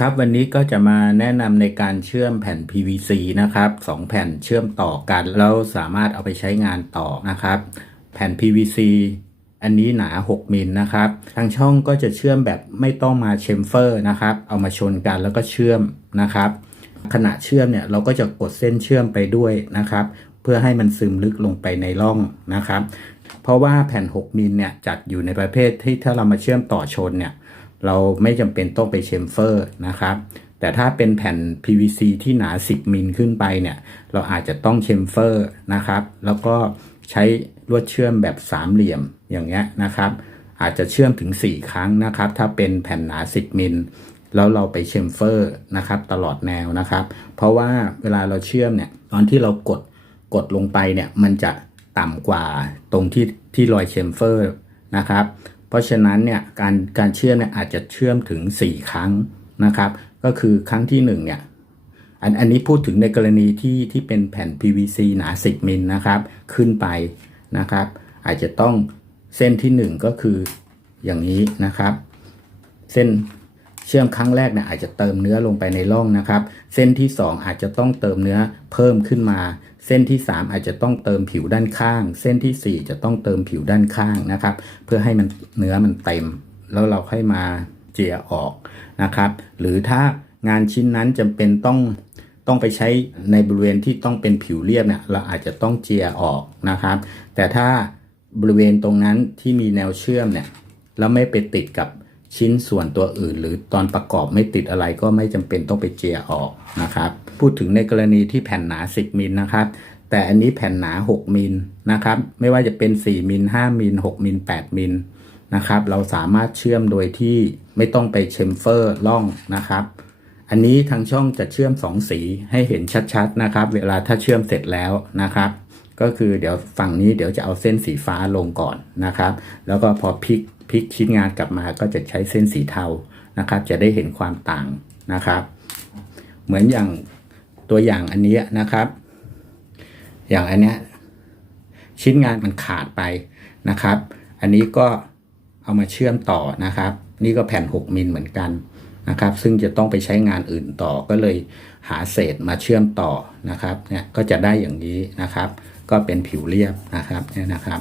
ครับวันนี้ก็จะมาแนะนำในการเชื่อมแผ่น PVC นะครับสองแผ่นเชื่อมต่อกัน แล้วสามารถเอาไปใช้งานต่อนะครับ แผ่น PVC อันนี้หนา 6 มิลนะครับ ทางช่องก็จะเชื่อมแบบไม่ต้องมาเชมเฟอร์นะครับ เอามาชนกันแล้วก็เชื่อมนะครับ ขณะเชื่อมเนี่ยเราก็จะกดเส้นเชื่อมไปด้วยนะครับ เพื่อให้มันซึมลึกลงไปในร่องนะครับ เพราะว่าแผ่น 6 มิลเนี่ยจัดอยู่ในประเภทที่ถ้าเรามาเชื่อมต่อชนเนี่ย เราไม่จำเป็นต้องไปเชมเฟอร์นะครับแต่ถ้าเป็นแผ่น PVC ที่หนา 10 มิลขึ้นไปเนี่ยเราอาจจะต้องเชมเฟอร์นะครับ แล้วก็ใช้ลวดเชื่อมแบบสามเหลี่ยมอย่างเงี้ยนะครับ อาจจะเชื่อมถึง 4 ครั้งนะครับ ถ้าเป็นแผ่นหนา 10 มิลแล้วเราไปเชมเฟอร์นะครับ ตลอดแนวนะครับ เพราะว่าเวลาเราเชื่อมเนี่ยตอนที่เรากดกดลงไปเนี่ยมันจะต่ำกว่าตรงที่ที่รอยเชมเฟอร์นะครับ ราะฉะนั้นเนี่ยการการเชื่อมเนี่ยอาจจะเชื่อมถึง 4 ครั้งนะครับ ก็คือครั้งที่1เนี่ยอันอันนี้พูดถึงในกรณีที่ที่เป็นแผ่น PVC หนา 10 มิลนะครับ ขึ้นไปนะครับ อาจจะต้องเส้นที่ 1 ก็คืออย่างนี้นะครับ เส้นเชื่อมครั้งแรกเนี่ยอาจจะเติมเนื้อลงไปในร่องนะครับ เส้นที่ 2 อาจจะต้องเติมเนื้อเพิ่มขึ้นมา เส้นที่ 3 อาจจะต้องเติมผิวด้านข้าง เส้นทีสี่ 4 จะต้องเติมผิวด้านข้างนะครับ เพื่อให้มันเนื้อมันเต็ม แล้วเราค่อยมาเจียออกนะครับ หรือถ้างานชิ้นนั้นจำเป็นต้องต้องไปใช้ในบริเวณที่ต้องเป็นผิวเรียบเนี่ยเราอาจจะต้องเจียออกนะครับ แต่ถ้าบริเวณตรงนั้นที่มีแนวเชื่อมเนี่ยแล้วไม่ไปติดกับ ชิ้นส่วนตัวอื่น หรือตอนประกอบไม่ติดอะไรก็ไม่จำเป็นต้องไปเจียออกนะครับ พูดถึงในกรณีที่แผ่นหนา 10 มิลนะครับ แต่อันนี้แผ่นหนา 6 มิลนะครับ ไม่ว่าจะเป็น 4 มิล 5 มิล 6 มิล 8 มิลนะครับ เราสามารถเชื่อมโดยที่ไม่ต้องไปเชมเฟอร์ล่องนะครับ อันนี้ทางช่องจะเชื่อม 2 สีให้เห็นชัดๆนะครับ เวลาถ้าเชื่อมเสร็จแล้วนะครับ ก็คือเดี๋ยวฝั่งนี้เดี๋ยวจะเอาเส้นสีฟ้าลงก่อนนะครับ แล้วก็พอพลิกพลิกชิ้นงานกลับมาก็จะใช้เส้นสีเทานะครับ จะได้เห็นความต่างนะครับ เหมือนอย่างตัวอย่างอันนี้นะครับ อย่างอันเนี้ยชิ้นงานมันขาดไปนะครับ อันนี้ก็เอามาเชื่อมต่อนะครับ นี่ก็แผ่น 6 มิลเหมือนกันนะครับ ซึ่งจะต้องไปใช้งานอื่นต่อก็เลยหาเศษมาเชื่อมต่อนะครับเนี่ยก็จะได้อย่างนี้นะครับ ก็เป็นผิวเรียบนะครับเนี่ยนะครับ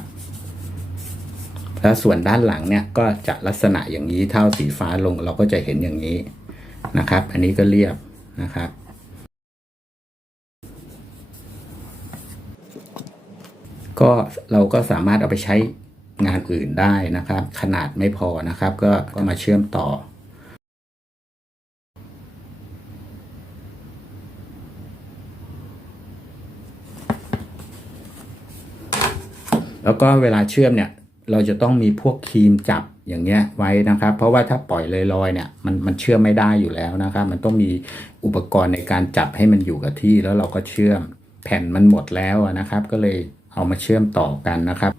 แล้วส่วนด้านหลังเนี่ยก็จะลักษณะอย่างนี้เท่าสีฟ้าลงเราก็จะเห็นอย่างนี้นะครับ อันนี้ก็เรียบนะครับ ก็เราก็สามารถเอาไปใช้งานอื่นได้นะครับ ขนาดไม่พอนะครับ ก็ก็มาเชื่อมต่อ แล้วก็เวลาเชื่อมเนี่ยเราจะต้องมีพวกครีมจับอย่างเงี้ยไว้นะครับ เพราะว่าถ้าปล่อยลอยๆเนี่ยมันมันเชื่อมไม่ได้อยู่แล้วนะครับ มันต้องมีอุปกรณ์ในการจับให้มันอยู่กับที่แล้วเราก็เชื่อมแผ่นมันหมดแล้วนะครับ ก็เลยเอามาเชื่อมต่อกันนะครับ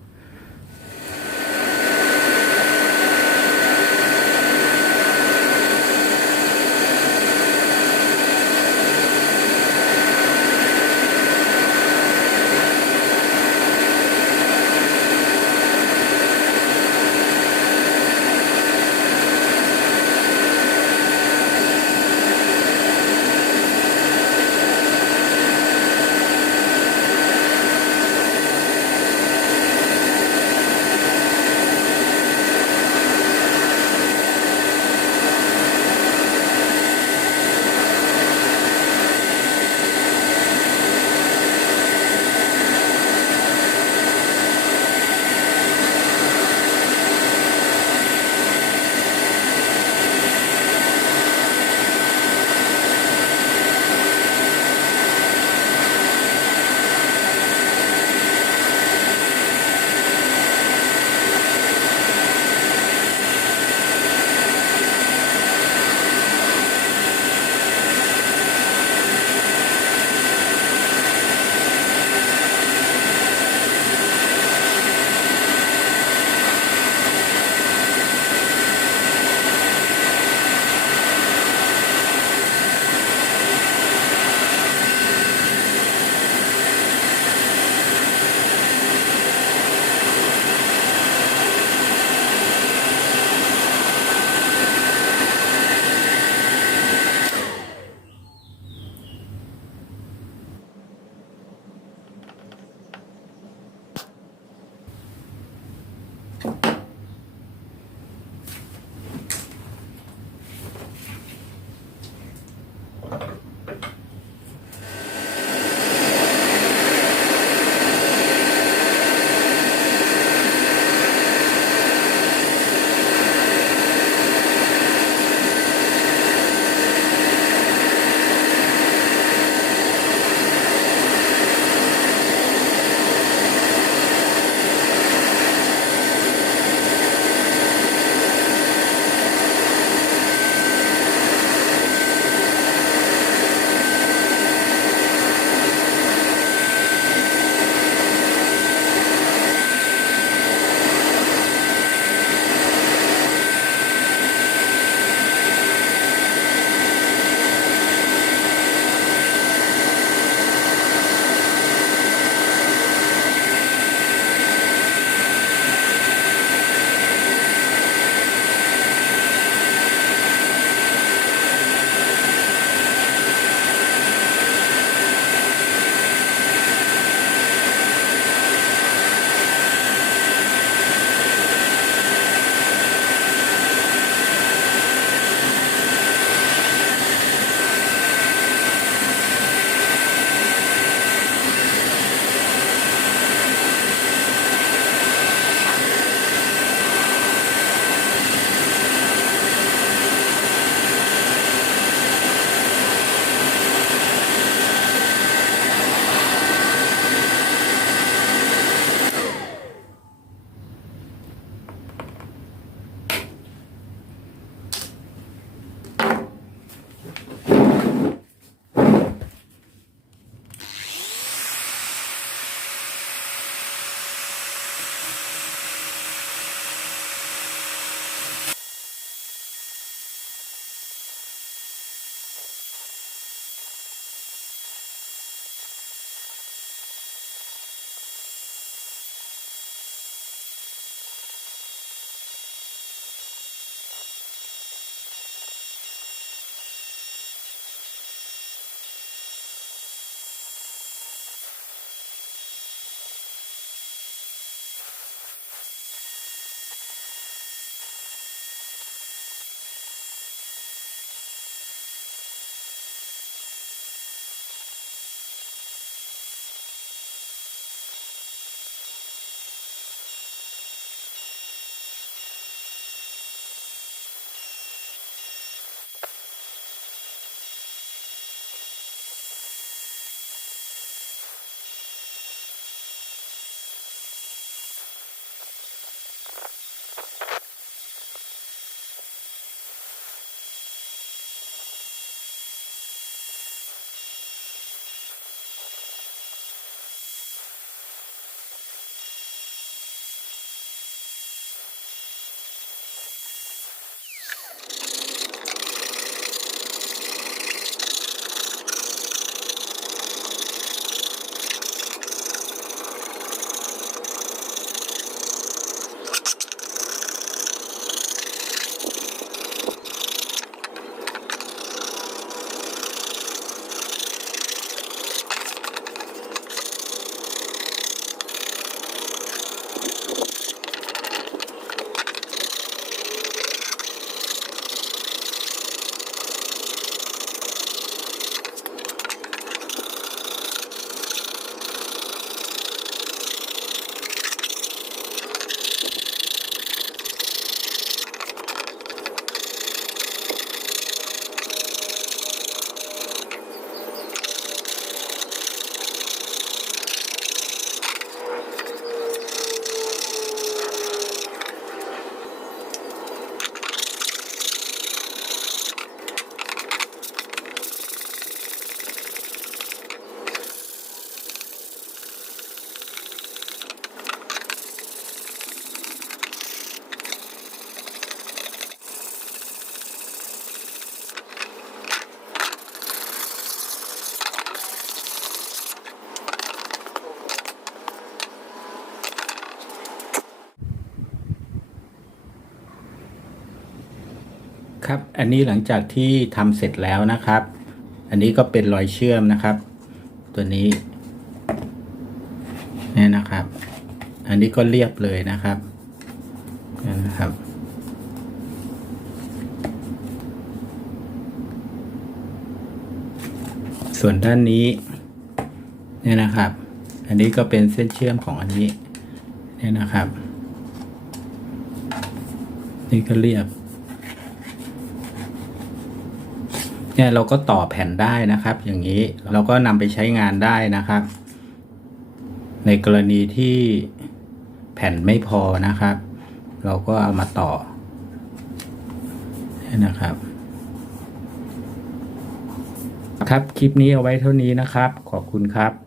ครับ อันนี้หลังจากที่ทำเสร็จแล้วนะครับ อันนี้ก็เป็นรอยเชื่อมนะครับ ตัวนี้เนี่ยนะครับ อันนี้ก็เรียบเลยนะครับนี่ยนะครับ ส่วนด้านนี้เนี่ยนะครับ อันนี้ก็เป็นเส้นเชื่อมของอันนี้เนี่ยนะครับ นี่ก็เรียบ เนี่ยเราก็ต่อแผ่นได้นะครับ อย่างนี้เราก็นำไปใช้งานได้นะครับ ในกรณีที่แผ่นไม่พอนะครับ เราก็เอามาต่อเนี่ยนะครับ ครับคลิปนี้เอาไว้เท่านี้นะครับ ขอบคุณครับ